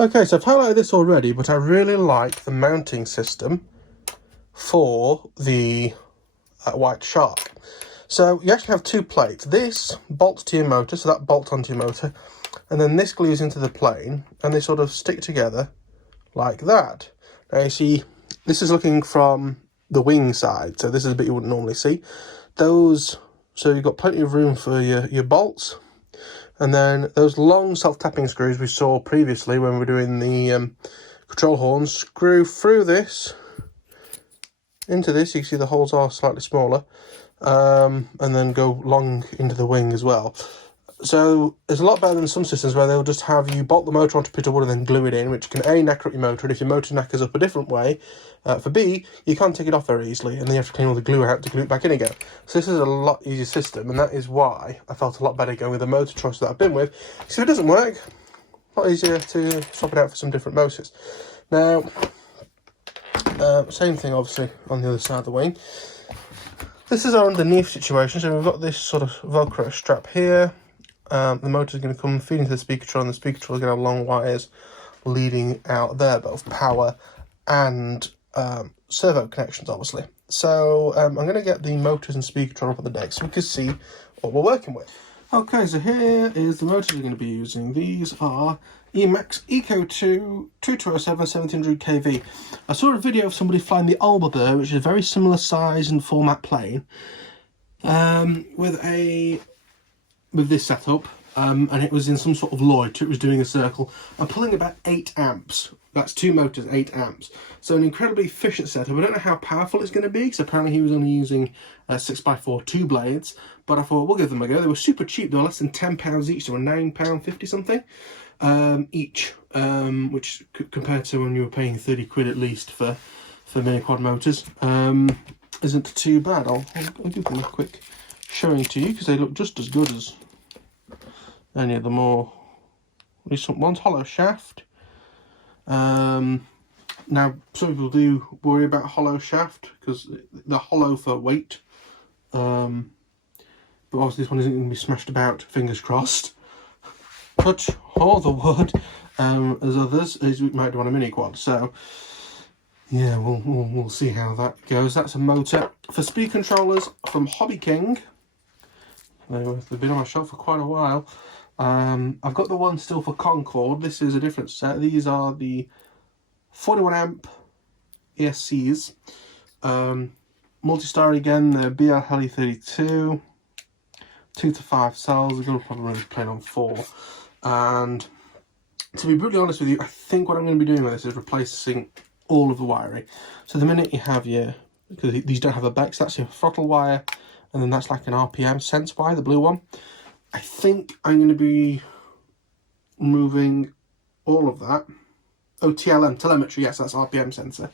Okay, so I've highlighted this already, but I really like the mounting system for the white shark. So you actually have two plates. This bolts to your motor, so that bolts onto your motor, and then this glues into the plane, and they sort of stick together like that. Now you see, this is looking from the wing side, so this is a bit you wouldn't normally see. So you've got plenty of room for your bolts. And then those long self-tapping screws we saw previously when we were doing the control horns screw through this, into this. You can see the holes are slightly smaller, and then go long into the wing as well. So it's a lot better than some systems where they'll just have you bolt the motor onto a bit of wood and then glue it in, which can A, knacker up your motor, and if your motor knackers up a different way, for B, you can't take it off very easily, and then you have to clean all the glue out to glue it back in again. So this is a lot easier system, and that is why I felt a lot better going with the motor choice that I've been with. So if it doesn't work, a lot easier to swap it out for some different motors. Now, same thing obviously on the other side of the wing. This is our underneath situation, so we've got this sort of Velcro strap here. The motor is going to come feed into the speaker control, and the speaker control is going to have long wires leading out there, both power and servo connections, obviously. So I'm going to get the motors and speaker control up on the deck so we can see what we're working with. Okay, so here is the motors we're going to be using. These are Emax Eco 2 2207 1700 kV. I saw a video of somebody flying the Alba Bear, which is a very similar size and format plane, with this setup, and it was in some sort of Lloyd, it was doing a circle. I'm pulling about 8 amps. That's 2 motors, 8 amps. So an incredibly efficient setup. I don't know how powerful it's going to be, because apparently he was only using 6x4 2 blades, but I thought we'll give them a go. They were super cheap, they were less than £10 each, they were £9.50 something each, which compared to when you were paying 30 quid at least for mini quad motors, isn't too bad. I'll give them a quick showing to you because they look just as good as any of the more recent ones. Hollow shaft. Now some people do worry about hollow shaft because they're hollow for weight, but obviously this one isn't going to be smashed about, fingers crossed, touch all the wood, as others as we might do on a mini quad. So yeah, we'll see how that goes. That's a motor. For speed controllers from Hobby King, they've been on my shelf for quite a while. I've got the one still for Concord. This is a different set. These are the 41 amp ESCs. Multi-star again, the BL Heli 32. 2 to 5 cells. They're going to probably run playing on 4. And to be brutally honest with you, I think what I'm going to be doing with this is replacing all of the wiring. So the minute you have your, because these don't have a back, so that's your throttle wire, and then that's like an RPM sense wire, the blue one. I think I'm going to be removing all of that. Oh, TLM, telemetry, yes, that's RPM sensor.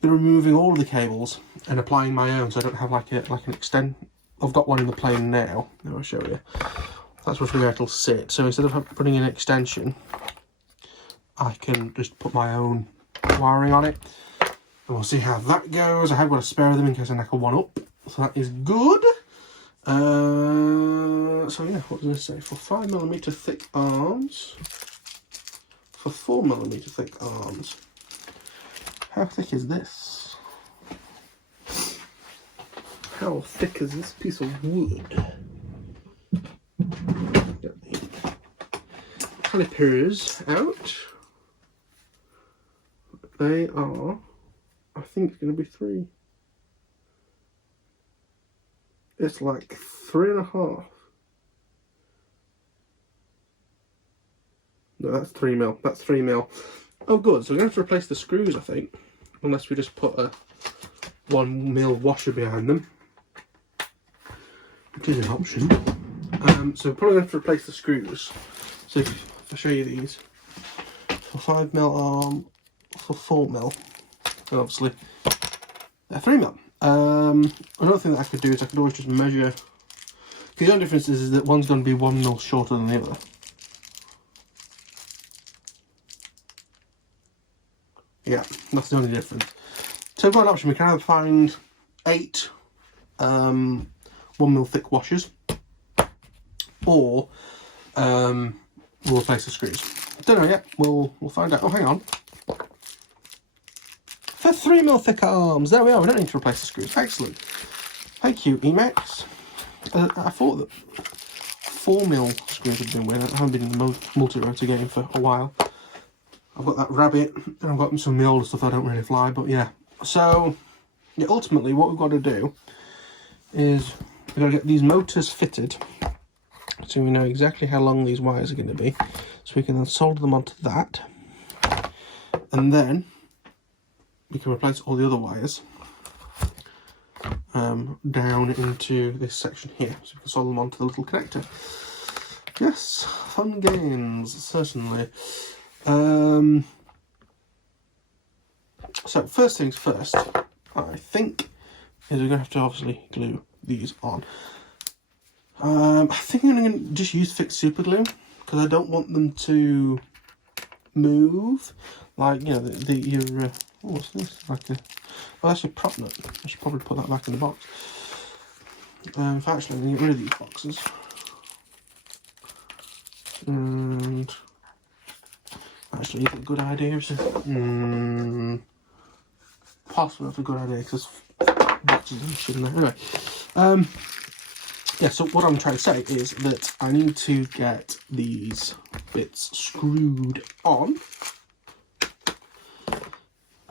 Been removing all of the cables and applying my own, so I don't have like an extend. I've got one in the plane now. I'll show you. That's where it'll sit. So instead of putting an extension, I can just put my own wiring on it, and we'll see how that goes. I have got a spare of them in case I knack one up, so that is good. So yeah, what was I say? For 5mm thick arms, for 4mm thick arms. How thick is this? How thick is this piece of wood? Get the calipers out. They are, I think it's going to be 3. It's like 3.5. No, that's 3mm. That's 3mm. Oh, good. So we're going to have to replace the screws, I think. Unless we just put a 1mm washer behind them, which is an option. So we're probably going to have to replace the screws. So if I show you these, for 5mm arm, for 4mm, and obviously they're 3mm. Another thing that I could do is I could always just measure. The only difference is that one's going to be 1mm shorter than the other. Yeah, that's the only difference. So we've got an option. We can either find 8 1mm thick washers, or we'll replace the screws. Don't know yet. We'll find out. Oh, hang on. For 3mm thick arms. There we are. We don't need to replace the screws. Excellent. Thank you, Emacs. I thought that 4mm screws had been weird. I haven't been in the multi-rotor game for a while. I've got that rabbit, and I've got some of the older stuff that don't really fly, but yeah. So, yeah, ultimately what we've got to do is we've got to get these motors fitted so we know exactly how long these wires are going to be, so we can then solder them onto that, and then we can replace all the other wires down into this section here, so we can solder them onto the little connector. Yes, fun games, certainly. So first things first, I think, is we're going to have to obviously glue these on. I think I'm going to just use fixed super glue because I don't want them to move. Like, you know, what's this? Like a, well, that's your prop nut. I should probably put that back in the box. If actually, I'm going to get rid of these boxes. And actually, is it a good idea? Possibly not a good idea because boxes and shit in there. Anyway, yeah, so what I'm trying to say is that I need to get these bits screwed on,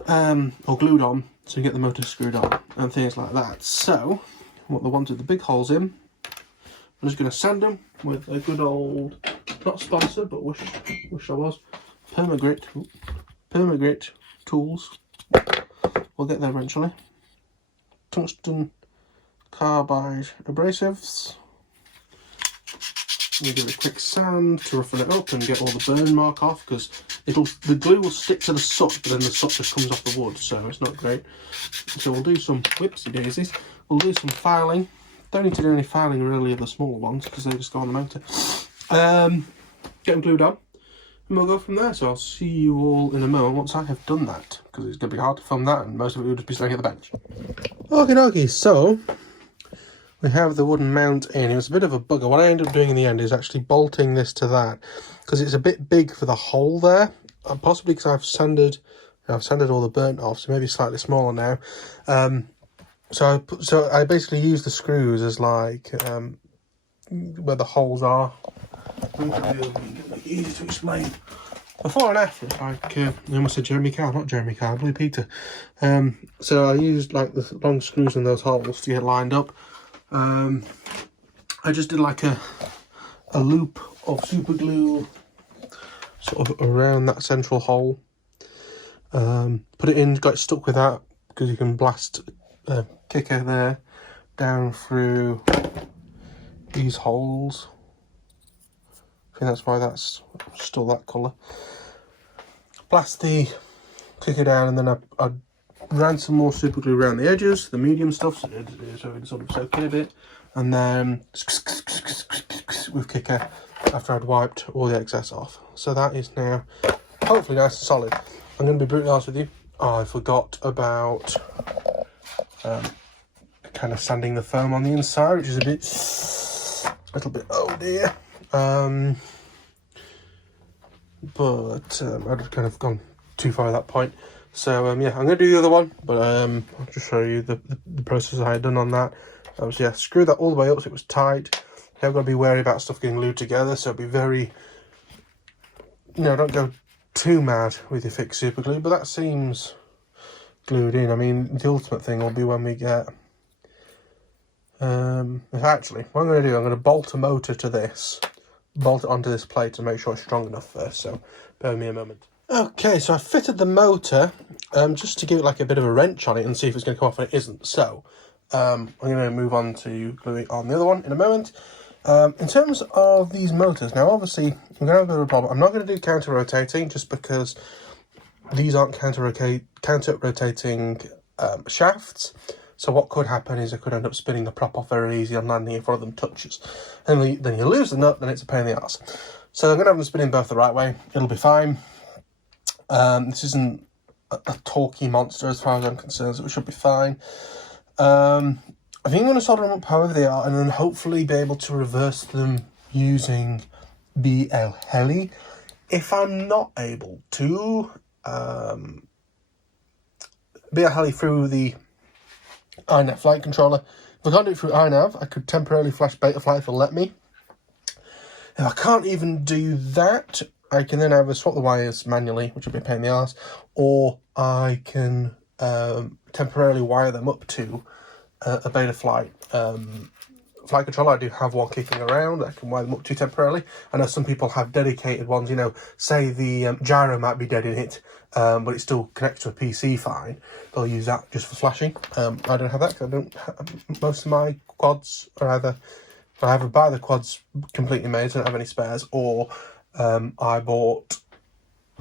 or glued on, so you get the motor screwed on and things like that. So, what they wanted the big holes in, I'm just going to sand them with a good old, not sponsored, but wish I was, Permagrit tools. We'll get there eventually. Tungsten carbide abrasives. We give it a quick sand to roughen it up and get all the burn mark off, because the glue will stick to the soot, but then the soot just comes off the wood, so it's not great. So we'll do some whoopsie daisies. We'll do some filing. Don't need to do any filing really of the smaller ones because they just go on the motor. Get them glued on, and we'll go from there. So I'll see you all in a moment once I have done that, because it's going to be hard to film that, and most of it will just be staying at the bench. Okay, so we have the wooden mount in. It was a bit of a bugger. What I ended up doing in the end is actually bolting this to that, because it's a bit big for the hole there, possibly because I've sanded all the burnt off, so maybe slightly smaller now. So I basically use the screws as like where the holes are. Easy to explain. Before and after, like I almost said Jeremy Carr, not Jeremy Carr, Blue Peter. So I used like the long screws in those holes to get lined up. I just did like a loop of super glue sort of around that central hole. Put it in, got it stuck with that, because you can blast a kicker there down through these holes. I think that's why that's still that colour. Blast the kicker down, and then I ran some more super glue around the edges, the medium stuff, so it sort of soak in a bit, and then with kicker after I'd wiped all the excess off. So that is now hopefully nice and solid. I'm going to be brutally honest with you, I forgot about kind of sanding the foam on the inside, which is a little bit, oh dear. But I'd kind of gone too far at that point. So yeah, I'm going to do the other one, but I'll just show you the process I had done on that. So yeah, screw that all the way up so it was tight. You've got to be wary about stuff getting glued together, so be very, don't go too mad with your fixed super glue, but that seems glued in. I mean, the ultimate thing will be when we get, actually, what I'm going to do, I'm going to bolt a motor to this, bolt it onto this plate to make sure it's strong enough first, so bear with me a moment. Okay, so I fitted the motor just to give it like a bit of a wrench on it and see if it's going to come off, and it isn't. So I'm going to move on to gluing on the other one in a moment. In terms of these motors, now obviously I'm going to have a bit of a problem. I'm not going to do counter rotating just because these aren't counter rotating shafts. So what could happen is I could end up spinning the prop off very easy on landing if one of them touches. And then you lose the nut, then it's a pain in the ass. So I'm going to have them spinning both the right way. It'll be fine. This isn't a torquey monster as far as I'm concerned, so it should be fine. I think I'm going to solder them up however they are, and then hopefully be able to reverse them using BL Heli. if I'm not able to be a heli through the iNav flight controller, if I can't do it through iNav, I could temporarily flash Betaflight if it'll let me. If I can't even do that, I can then either swap the wires manually, which will be a pain in the arse, or I can temporarily wire them up to a Betaflight flight controller. I do have one kicking around. I can wire them up to temporarily. I know some people have dedicated ones, you know, say the gyro might be dead in it, but it still connects to a PC fine. They'll use that just for flashing. I don't have that because I don't have, most of my quads are either buy the quads completely made, so I don't have any spares, or I bought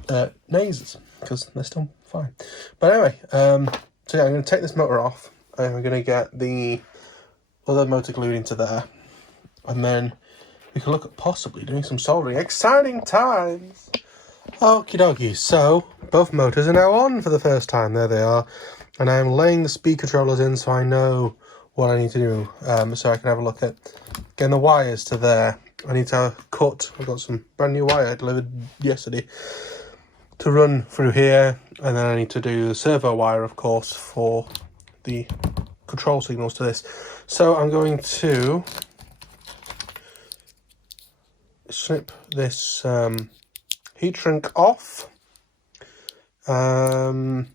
nasers because they're still fine. But anyway, so yeah, I'm going to take this motor off, and I'm going to get the other motor glued into there, and then we can look at possibly doing some soldering. Exciting times! Okie dokie, so both motors are now on for the first time. There they are, and I'm laying the speed controllers in so I know what I need to do, so I can have a look at getting the wires to there. I need to cut, I've got some brand new wire delivered yesterday to run through here, and then I need to do the servo wire, of course, for the control signals to this. So I'm going to snip this heat shrink off. I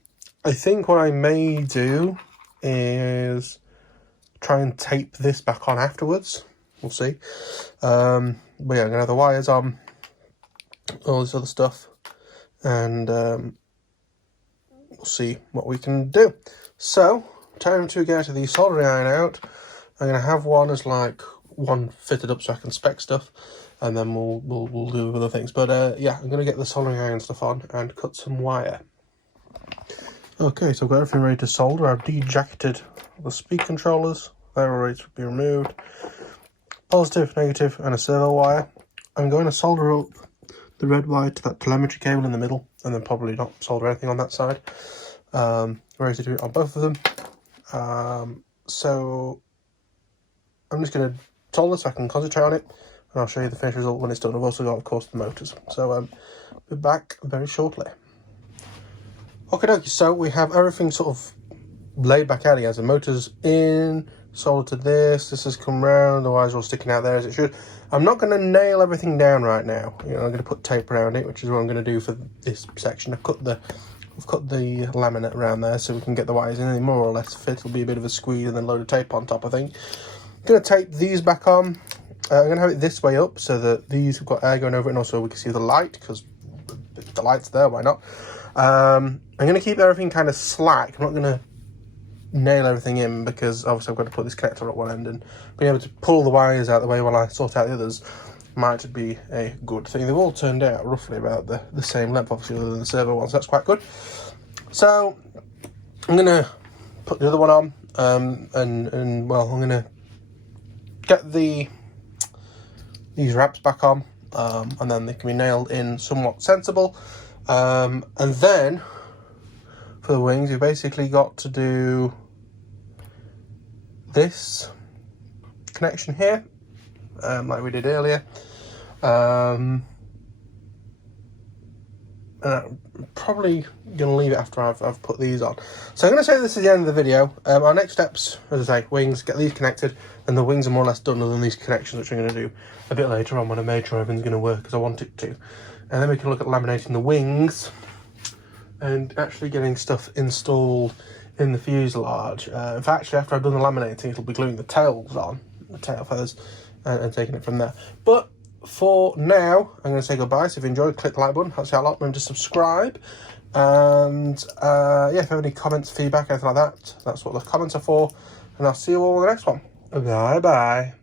think what I may do is try and tape this back on afterwards. We'll see. But yeah, I'm going to have the wires on, all this other stuff, and we'll see what we can do. So, time to get the soldering iron out. I'm going to have one as like one fitted up so I can spec stuff, and then we'll do other things. But yeah, I'm going to get the soldering iron stuff on and cut some wire. Okay, so I've got everything ready to solder. I've dejacketed the speed controllers. They're all ready to be removed. Positive, negative, and a servo wire. I'm going to solder up the red wire to that telemetry cable in the middle, and then probably not solder anything on that side. Ready to do it on both of them. So I'm just going to solder so I can concentrate on it, and I'll show you the finished result when it's done. I've also got, of course, the motors. So be back very shortly. Okay, dokie, so we have everything sort of laid back out here. The motor's in, soldered to this has come round, the wires are all sticking out there as it should. I'm not going to nail everything down right now. You know, I'm going to put tape around it, which is what I'm going to do for this section. I've cut the laminate around there so we can get the wires in. They more or less fit. It'll be a bit of a squeeze and then a load of tape on top, I think. I'm going to tape these back on. I'm going to have it this way up so that these have got air going over it, and also we can see the light, because the light's there, why not? I'm going to keep everything kind of slack. I'm not going to nail everything in, because obviously I've got to put this connector at one end, and being able to pull the wires out of the way while I sort out the others might be a good thing. They've all turned out roughly about the same length, obviously, other than the servo ones, so that's quite good. So I'm going to put the other one on, and well, I'm going to get these wraps back on, and then they can be nailed in somewhat sensible. And then for the wings, you've basically got to do this connection here, like we did earlier. And I'm probably going to leave it after I've put these on. So I'm going to say this is the end of the video. Our next steps, as I say, wings, get these connected, and the wings are more or less done other than these connections, which I'm going to do a bit later on when I made sure everything's going to work as I want it to. And then we can look at laminating the wings and actually getting stuff installed in the fuselage. In fact, actually, after I've done the laminating, it'll be gluing the tails on, the tail feathers, and taking it from there. But for now, I'm going to say goodbye. So if you enjoyed, click the like button. That's how a lot. Remember to subscribe. And yeah, if you have any comments, feedback, anything like that, that's what the comments are for. And I'll see you all in the next one. Bye bye.